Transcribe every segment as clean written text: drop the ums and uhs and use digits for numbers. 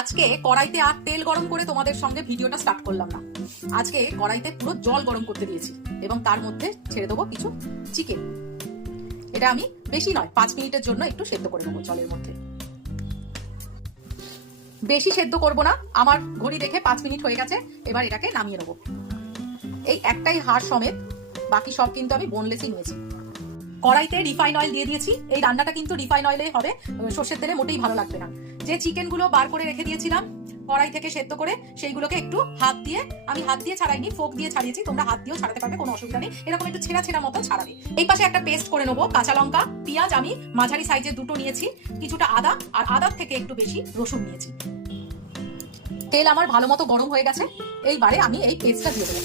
আজকে কড়াইতে আর তেল গরম করে তোমাদের সঙ্গে ভিডিওটা স্টার্ট করলাম না। আজকে কড়াইতে পুরো জল গরম করতে দিয়েছি এবং তার মধ্যে ছেড়ে দেবো কিছু চিকেন। এটা আমি বেশি নয় 5 মিনিটের জন্য একটু সেদ্ধ করে নেবো জলের মধ্যে। বেশি সেদ্ধ করব না, আমার ঘড়ি দেখে 5 মিনিট হয়ে গেছে। এবার এটাকে নামিয়ে নেবো। এই একটাই হাড় সমেত, বাকি সব কিন্তু আমি বোনলেসই নিয়েছি। কড়াইতে রিফাইন অয়েল দিয়ে দিয়েছি। এই রান্নাটা কিন্তু রিফাইন অয়েলে হবে, সর্ষের তেলে মোটেই ভালো লাগবে না। যে চিকেনগুলো বার করে রেখে দিয়েছিলাম কড়াই থেকে সেদ্ধ করে, সেইগুলোকে একটু হাত দিয়ে, আমি হাত দিয়ে ছাড়াইনি, ফোক দিয়ে ছাড়িয়েছি, তোমরা হাত দিয়েও ছাড়াতে পারবে, কোনো অসুবিধা নেই। এরকম একটু ছেঁড়া ছেঁড়া মতো ছাড়াবে। এই পাশে একটা পেস্ট করে নেবো। কাঁচা লঙ্কা, পেঁয়াজ আমি মাঝারি সাইজের 2টো নিয়েছি, কিছুটা আদা, আর আদার থেকে একটু বেশি রসুন নিয়েছি। তেল আমার ভালো মতো গরম হয়ে গেছে। এইবারে আমি এই পেস্টটা দিয়ে দেবো।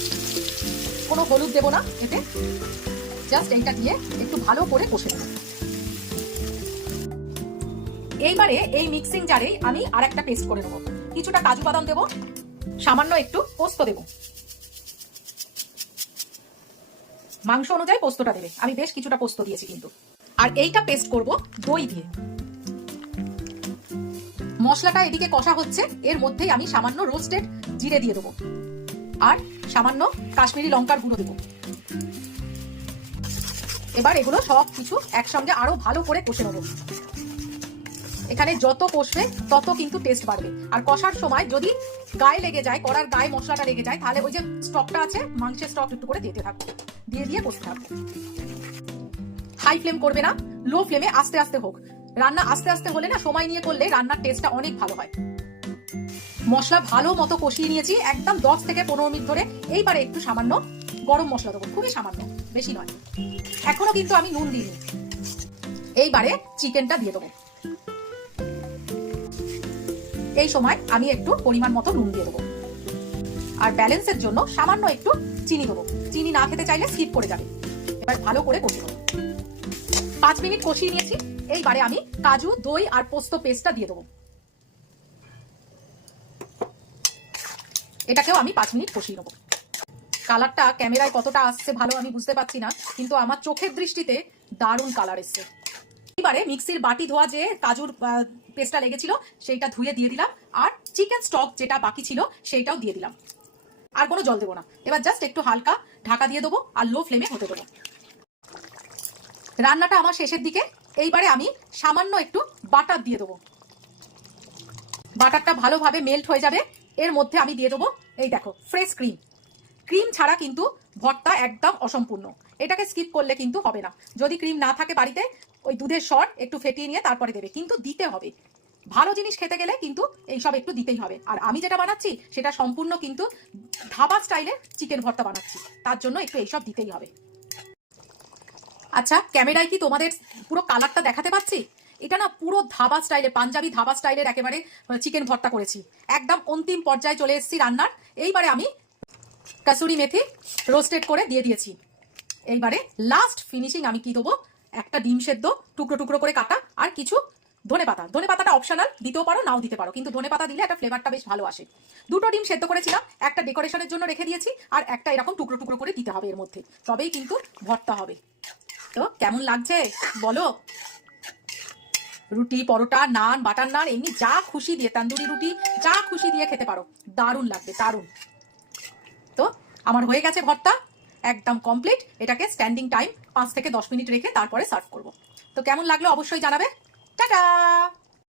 কোনো হলুদ দেবো না এতে, জাস্ট এইটা দিয়ে একটু ভালো করে কষে নেব। এইবারে এই মিক্সিং জারে আমি আর একটা পেস্ট করে নেব। কিছুটা কাজু বাদাম দেবো, সামান্য একটু পোস্ত দেবো। মাংস অনুযায়ী পোস্তটা দেবে, আমি বেশ কিছুটা পোস্ত দিয়েছি কিন্তু। আর এইটা পেস্ট করব দই দিয়ে। মশলাটা এদিকে কষা হচ্ছে, এর মধ্যেই আমি সামান্য রোস্টেড জিরে দিয়ে দেবো আর সামান্য কাশ্মীরি লঙ্কার গুঁড়ো দেবো। এবার এগুলো সব কিছু একসঙ্গে আরো ভালো করে কষে নেব। এখানে যত কষবে তত কিন্তু টেস্ট বাড়বে। আর কষার সময় যদি গায়ে লেগে যায়, কড়ার গায়ে মশলাটা লেগে যায়, তাহলে ওই যে স্টকটা আছে, মাংসের স্টক একটু করে দিতে থাকবো, দিয়ে দিয়ে কষতে থাকবো। হাই ফ্লেম করবে না, লো ফ্লেমে আস্তে আস্তে হোক। রান্না আস্তে আস্তে হলে না, সময় নিয়ে করলে রান্নার টেস্টটা অনেক ভালো হয়। মশলা ভালো মতো কষিয়ে নিয়েছি একদম 10 থেকে 15 মিনিট ধরে। এইবারে একটু সামান্য গরম মশলা দেবো, খুবই সামান্য, বেশি নয়। এখনো কিন্তু আমি নুন দিইনি। এইবারে চিকেনটা দিয়ে দেবো। এই সময় আমি একটু পরিমাণ মতো নুন দিয়ে দেবো, আর ব্যালেন্সের জন্য সামান্য একটু চিনি দেবো। চিনি না খেতে চাইলে স্কিপ করে যাবে। এবার ভালো করে কষিয়ে দেবো। 5 মিনিট কষিয়ে নিয়েছি। এইবারে আমি কাজু, দই আর পোস্ত পেস্টটা দিয়ে দেবো। এটাকেও আমি 5 মিনিট কষিয়ে নেবো। কালারটা ক্যামেরায় কতটা আসছে ভালো আমি বুঝতে পারছি না, কিন্তু আমার চোখের দৃষ্টিতে দারুণ কালার এসছে। এবারে মিক্সির বাটি ধোয়া যে কাজুর পেস্টটা লেগেছিল সেইটা ধুয়ে দিয়ে দিলাম, আর চিকেন স্টক যেটা বাকি ছিল সেইটাও দিয়ে দিলাম। আর কোনো জল দেবো না। এবার জাস্ট একটু হালকা ঢাকা দিয়ে দেবো আর লো ফ্লেমে হতে দেবো। রান্নাটা আমার শেষের দিকে। এইবারে আমি সামান্য একটু বাটার দিয়ে দেবো। বাটারটা ভালোভাবে মেল্ট হয়ে যাবে। এর মধ্যে আমি দিয়ে দেবো, এই দেখো, ফ্রেশ ক্রিম। ক্রিম ছাড়া কিন্তু ভর্তা একদম অসম্পূর্ণ। এটাকে স্কিপ করলে কিন্তু হবে না। যদি ক্রিম না থাকে বাড়িতে, ওই দুধের সর একটু ফেটিয়ে নিয়ে তারপরে দেবে, কিন্তু দিতে হবে। ভালো জিনিস খেতে গেলে কিন্তু এইসব একটু দিতেই হবে। আর আমি যেটা বানাচ্ছি সেটা সম্পূর্ণ কিন্তু ধাবা স্টাইলের চিকেন ভর্তা বানাচ্ছি, তার জন্য একটু এইসব দিতেই হবে। আচ্ছা, ক্যামেরায় কি তোমাদের পুরো কালারটা দেখাতে পাচ্ছি? এটা না পুরো ধাবা স্টাইলের, পাঞ্জাবি ধাবা স্টাইলের একেবারে চিকেন ভর্তা করেছি। একদম অন্তিম পর্যায়ে চলে এসেছি রান্নার। এইবারে আমি কাসুরি মেথি রোস্টেড করে দিয়ে দিয়েছি। এইবারে লাস্ট ফিনিশিং আমি কি দেবো, একটা ডিম সেদ্ধ টুকরো টুকরো করে কাটা, আর কিছু ধনেপাতা। ধনেপাতাটা অপশনাল, দিতেও পারো নাও দিতে পারো, কিন্তু ধনেপাতা দিলে একটা ফ্লেভারটা বেশ ভালো আসে। 2টো ডিম সেদ্ধ করেছিলাম, একটা ডেকোরেশনের জন্য রেখে দিয়েছি, আর একটা এরকম টুকরো টুকরো করে দিতে হবে এর মধ্যে, তবেই কিন্তু ভর্তা হবে। তো কেমন লাগছে বলো? রুটি, পরোটা, নান, বাটার নান, এমনি যা খুশি দিয়ে, তান্দুরি রুটি, যা খুশি দিয়ে খেতে পারো, দারুণ লাগবে, দারুণ। তো আমার হয়ে গেছে ভর্তা, একদম কমপ্লিট। এটাকে স্ট্যান্ডিং টাইম 5 থেকে 10 মিনিট রেখে তারপরে সার্ভ করব। তো কেমন লাগলো অবশ্যই জানাবে। টাটা।